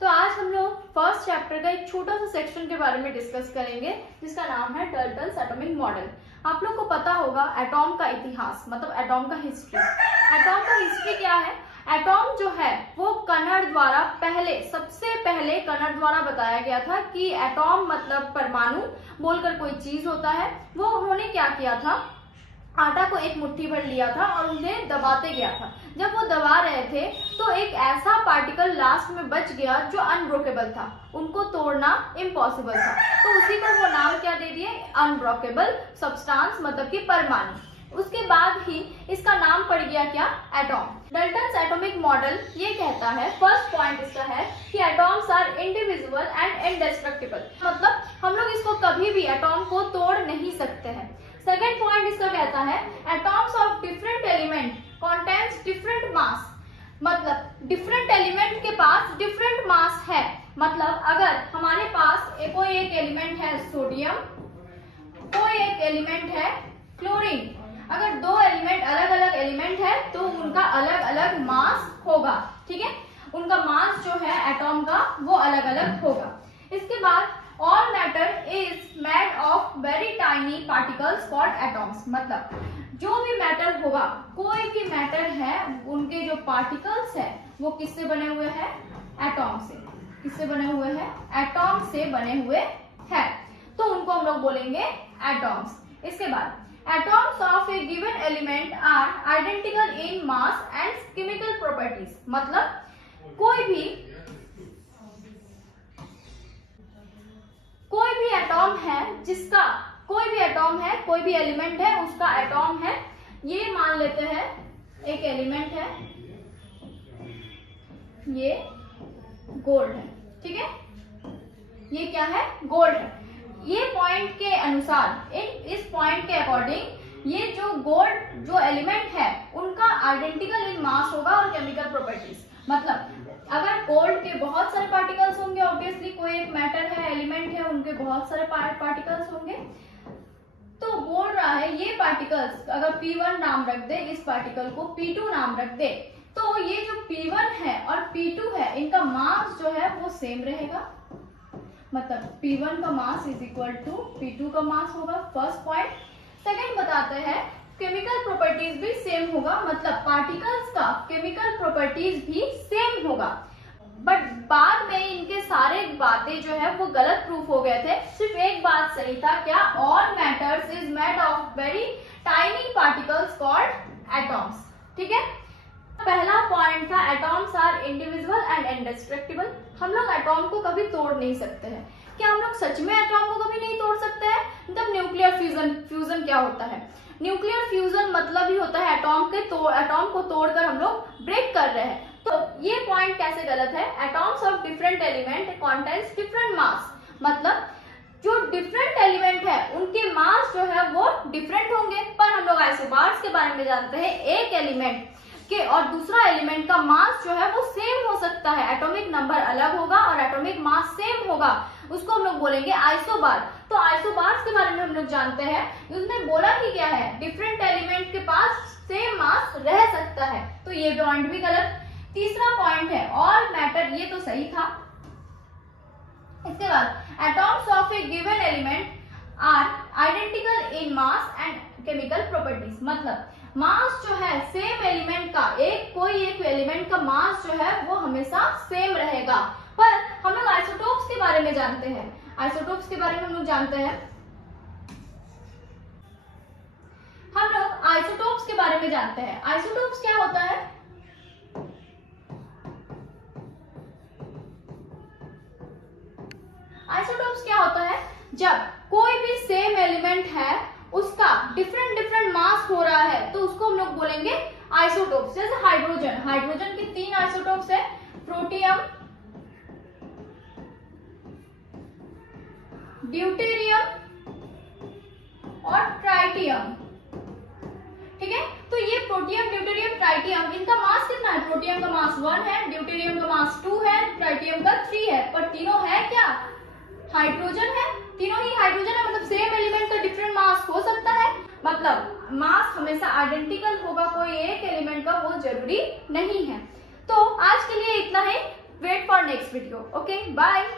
तो आज हम लोग फर्स्ट चैप्टर का एक छोटा सा सेक्शन के बारे में डिस्कस करेंगे जिसका नाम है टर्टल्स एटॉमिक मॉडल। आप लोग को पता होगा एटॉम का इतिहास, मतलब एटॉम का हिस्ट्री। एटॉम का हिस्ट्री क्या है? एटॉम जो है वो कनर द्वारा सबसे पहले कनर द्वारा बताया गया था कि एटॉम मतलब परमाणु बोलकर कोई चीज होता है। वो उन्होंने क्या किया था, आटा को एक मुट्ठी भर लिया था और उन्हें दबाते गया था। जब वो दबा रहे थे तो एक ऐसा पार्टिकल लास्ट में बच गया जो अनब्रोकेबल था, उनको तोड़ना इम्पॉसिबल था, तो उसी को वो नाम क्या दे दिए, अनब्रोकेबल सब्सटेंस, मतलब कि परमाणु। उसके बाद ही इसका नाम पड़ गया क्या, एटॉम। डल्टन्स एटॉमिक मॉडल ये कहता है, फर्स्ट पॉइंट इसका है कि atoms are individual and indestructible, मतलब हम लोग इसको कभी भी एटॉम को तोड़ नहीं सकते हैं। सेकेंड पॉइंट इसका कहता है atoms of different element contains different mass, मतलब डिफरेंट एलिमेंट के पास डिफरेंट मास है। मतलब अगर हमारे पास कोई एक एलिमेंट है सोडियम, कोई एक एलिमेंट है क्लोरीन, अगर दो एलिमेंट अलग अलग एलिमेंट है तो उनका अलग अलग मास होगा, ठीक है, उनका मास जो है एटॉम का वो अलग अलग होगा। इसके बाद all matter is made of very tiny particles called atoms, मतलब जो भी मैटर होगा, कोई भी मैटर है, उनके जो पार्टिकल्स है वो किससे बने हुए हैं, एटॉम से। किससे बने हुए हैं, एटॉम से बने हुए हैं, तो उनको हम लोग बोलेंगे एटॉम्स। इसके बाद atoms of a given element are identical in mass and chemical properties, मतलब कोई भी एटॉम है जिसका कोई भी एलिमेंट है उसका एटॉम है, ये मान लेते हैं एक एलिमेंट है, ये गोल्ड है, ठीक है, ये क्या है, गोल्ड है। ये पॉइंट के अनुसार, इस पॉइंट के अकॉर्डिंग ये जो गोल्ड जो एलिमेंट है उनका आइडेंटिकल इन मास होगा और केमिकल प्रॉपर्टीज, मतलब अगर गोल्ड के बहुत सारे पार्टिकल्स होंगे, ऑब्वियसली कोई एक मैटर है, एलिमेंट है, उनके बहुत सारे पार्टिकल्स होंगे, तो बोल रहा है ये पार्टिकल्स अगर P1 नाम रख दे, इस पार्टिकल को P2 नाम रख दे, तो ये जो P1 है और P2 है इनका मास जो है वो सेम रहेगा, मतलब P1 का mass is equal to P2 का मास होगा, फर्स्ट पॉइंट। सेकंड बताते हैं केमिकल प्रॉपर्टीज भी सेम होगा, मतलब पार्टिकल्स का केमिकल प्रॉपर्टीज भी सेम होगा। बट बाद में इनके सारे बातें जो है वो गलत प्रूफ हो गए थे, सिर्फ एक बात सही था, क्या, all matters is made of very tiny particles called atoms, ठीक है। पहला पॉइंट था atoms are individual and indestructible, हम लोग एटॉम को कभी तोड़ नहीं सकते हैं। क्या हम लोग सच में एटॉम को कभी नहीं तोड़ सकते हैं? मतलब न्यूक्लियर फ्यूजन क्या होता है? न्यूक्लियर फ्यूजन मतलब ही होता है एटॉम को तोड़कर हम लोग ब्रेक कर रहे हैं। तो ये पॉइंट कैसे गलत है, atoms of different element contains different mass, मतलब जो डिफरेंट एलिमेंट है उनके मास जो है वो डिफरेंट होंगे, पर हम लोग आइसोबार्स के बारे में जानते हैं, एक एलिमेंट के और दूसरा एलिमेंट का मास जो है वो सेम हो सकता है, एटॉमिक नंबर अलग होगा और एटॉमिक मास सेम होगा, उसको हम लोग बोलेंगे आइसोबार। तो आइसोबार्स के बारे में हम लोग जानते हैं, उसमें बोला कि क्या है, डिफरेंट एलिमेंट के पास सेम मास रह सकता है, तो ये पॉइंट भी गलत। तीसरा पॉइंट है ऑल मैटर, ये तो सही था। इसके बाद atoms of a given element are identical in mass and chemical properties, मतलब मास जो है सेम एलिमेंट का, कोई एक एलिमेंट का मास जो है वो हमेशा सेम रहेगा। पर हम लोग आइसोटोप्स के बारे में जानते हैं, आइसोटोप्स के बारे में हम लोग जानते हैं, हम लोग आइसोटोप्स के बारे में जानते हैं। आइसोटोप्स क्या होता है? आइसोटोप्स क्या होता है, जब कोई भी सेम एलिमेंट है उसका डिफरेंट मास हो रहा है तो उसको हम लोग बोलेंगे आइसोटोप्स। जैसे हाइड्रोजन के 3 आइसोटोप्स है, प्रोटियम, ड्यूटेरियम और ट्राइटियम, ठीक है। तो ये प्रोटियम, ड्यूटेरियम, ट्राइटियम, इनका मास कितना है? प्रोटियम का मास 1 है, ड्यूटेरियम का मास 2 है, ट्राइटियम का 3 है, पर तीनों है क्या, हाइड्रोजन है, तीनों ही हाइड्रोजन है, मतलब सेम एलिमेंट का डिफरेंट मास हो सकता है, मतलब मास हमेशा आइडेंटिकल होगा, कोई एक एलिमेंट का वो जरूरी नहीं है। तो आज के लिए इतना ही। Wait for next video. Okay, bye.